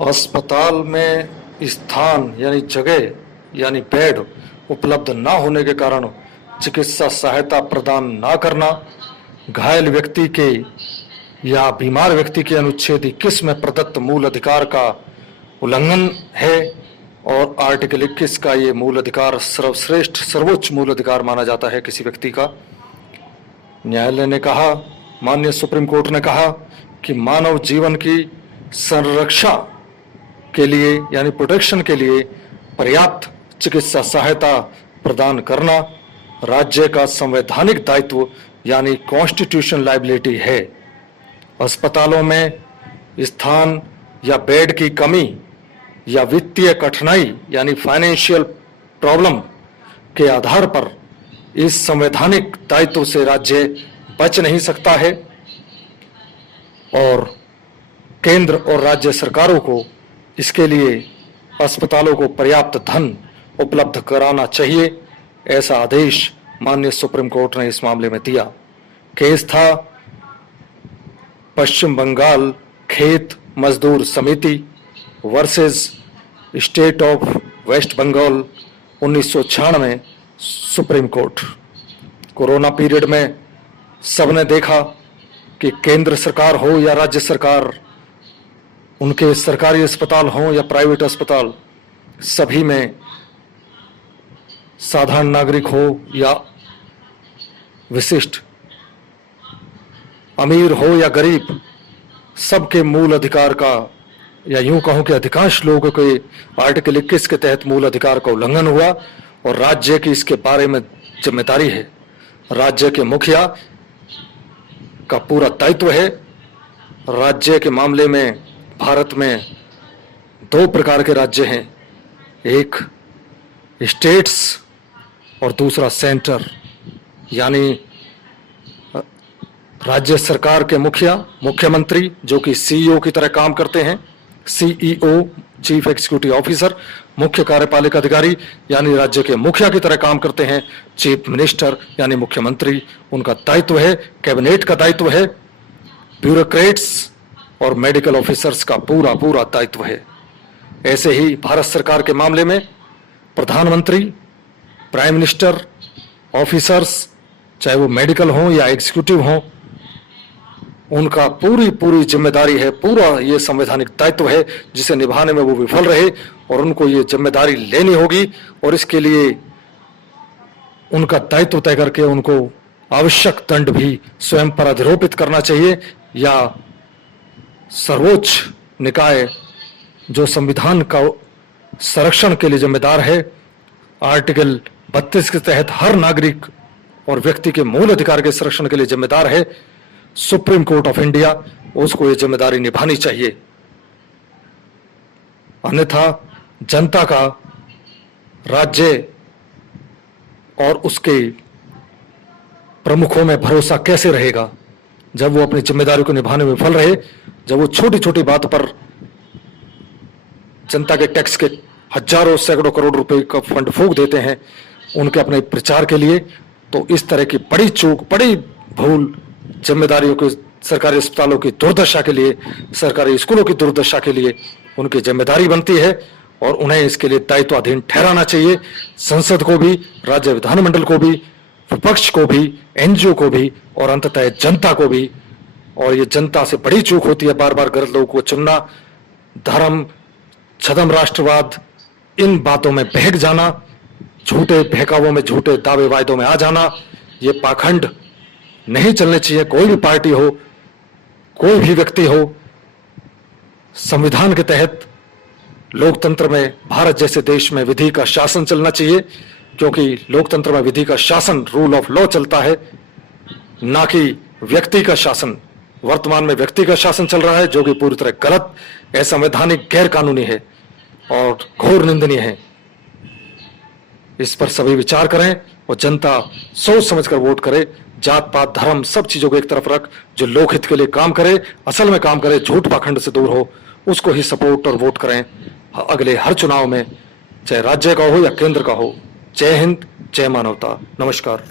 अस्पताल में स्थान यानी जगह यानी बेड उपलब्ध न होने के कारण चिकित्सा सहायता प्रदान न करना, घायल व्यक्ति के या बीमार व्यक्ति के अनुच्छेद 21 में प्रदत्त मूल अधिकार का उल्लंघन है और आर्टिकल 21 का ये मूल अधिकार सर्वश्रेष्ठ सर्वोच्च मूल अधिकार माना जाता है किसी व्यक्ति का। न्यायालय ने कहा, माननीय सुप्रीम कोर्ट ने कहा कि मानव जीवन की संरक्षा के लिए यानी प्रोटेक्शन के लिए पर्याप्त चिकित्सा सहायता प्रदान करना राज्य का संवैधानिक दायित्व यानी कॉन्स्टिट्यूशनल लायबिलिटी है। अस्पतालों में स्थान या बेड की कमी या वित्तीय कठिनाई यानी फाइनेंशियल प्रॉब्लम के आधार पर इस संवैधानिक दायित्व से राज्य बच नहीं सकता है और केंद्र और राज्य सरकारों को इसके लिए अस्पतालों को पर्याप्त धन उपलब्ध कराना चाहिए। ऐसा आदेश माननीय सुप्रीम कोर्ट ने इस मामले में दिया। केस था पश्चिम बंगाल खेत मजदूर समिति versus state of West Bengal 1996 Supreme Court. Corona period में सबने देखा कि केंद्र सरकार हो या राज्य सरकार, उनके सरकारी अस्पताल हों या प्राइवेट अस्पताल, सभी में साधारण नागरिक हो या विशिष्ट, अमीर हो या गरीब, सबके मूल अधिकार का या यूं कहूं कि अधिकांश लोगों के आर्टिकल 21 के तहत मूल अधिकार का उल्लंघन हुआ और राज्य की इसके बारे में जिम्मेदारी है। राज्य के मुखिया का पूरा दायित्व है। राज्य के मामले में भारत में दो प्रकार के राज्य हैं, एक स्टेट्स और दूसरा सेंटर, यानी राज्य सरकार के मुखिया मुख्यमंत्री जो कि सीईओ की तरह काम करते हैं, सीईओ चीफ एग्जीक्यूटिव ऑफिसर, मुख्य कार्यपालिक अधिकारी यानी राज्य के मुखिया की तरह काम करते हैं, चीफ मिनिस्टर यानी मुख्यमंत्री, उनका दायित्व है, कैबिनेट का दायित्व है, ब्यूरोक्रेट्स और मेडिकल ऑफिसर्स का पूरा पूरा दायित्व है। ऐसे ही भारत सरकार के मामले में प्रधानमंत्री, प्राइम मिनिस्टर, ऑफिसर्स, चाहे वो मेडिकल हों या एग्जीक्यूटिव हों, उनका पूरी पूरी जिम्मेदारी है, पूरा ये संवैधानिक दायित्व है जिसे निभाने में वो विफल रहे और उनको ये जिम्मेदारी लेनी होगी और इसके लिए उनका दायित्व तय करके उनको आवश्यक दंड भी स्वयं पर अधिरोपित करना चाहिए या सर्वोच्च निकाय जो संविधान का संरक्षण के लिए जिम्मेदार है, आर्टिकल 32 के तहत हर नागरिक और व्यक्ति के मूल अधिकार के संरक्षण के लिए जिम्मेदार है, सुप्रीम कोर्ट ऑफ इंडिया, उसको ये जिम्मेदारी निभानी चाहिए। अन्यथा जनता का राज्य और उसके प्रमुखों में भरोसा कैसे रहेगा जब वो अपनी जिम्मेदारी को निभाने में विफल रहे, जब वो छोटी छोटी बात पर जनता के टैक्स के हजारों सैकड़ों करोड़ रुपए का फंड फूंक देते हैं उनके अपने प्रचार के लिए। तो इस तरह की बड़ी चूक, बड़ी भूल, जिम्मेदारियों के सरकारी अस्पतालों की दुर्दशा के लिए, सरकारी स्कूलों की दुर्दशा के लिए उनकी जिम्मेदारी बनती है और उन्हें इसके लिए दायित्वाधीन ठहराना चाहिए। संसद को भी, राज्य विधानमंडल को भी, विपक्ष को भी, एनजीओ को भी और अंततः जनता को भी। और ये जनता से बड़ी चूक होती है बार बार गलत लोगों को चुनना, धर्म, छद्म राष्ट्रवाद, इन बातों में बहक जाना, झूठे बहकावों में, झूठे दावे वायदों में आ जाना। ये पाखंड नहीं चलने चाहिए। कोई भी पार्टी हो, कोई भी व्यक्ति हो, संविधान के तहत लोकतंत्र में, भारत जैसे देश में विधि का शासन चलना चाहिए, क्योंकि लोकतंत्र में विधि का शासन, रूल ऑफ लॉ चलता है, ना कि व्यक्ति का शासन। वर्तमान में व्यक्ति का शासन चल रहा है जो कि पूरी तरह गलत, असंवैधानिक, गैर कानूनी है और घोर निंदनीय है। इस पर सभी विचार करें और जनता सोच समझकर वोट करे। जात पात धर्म सब चीजों को एक तरफ रख, जो लोकहित के लिए काम करे, असल में काम करे, झूठ पाखंड से दूर हो, उसको ही सपोर्ट और वोट करें अगले हर चुनाव में, चाहे राज्य का हो या केंद्र का हो। जय हिंद, जय मानवता, नमस्कार।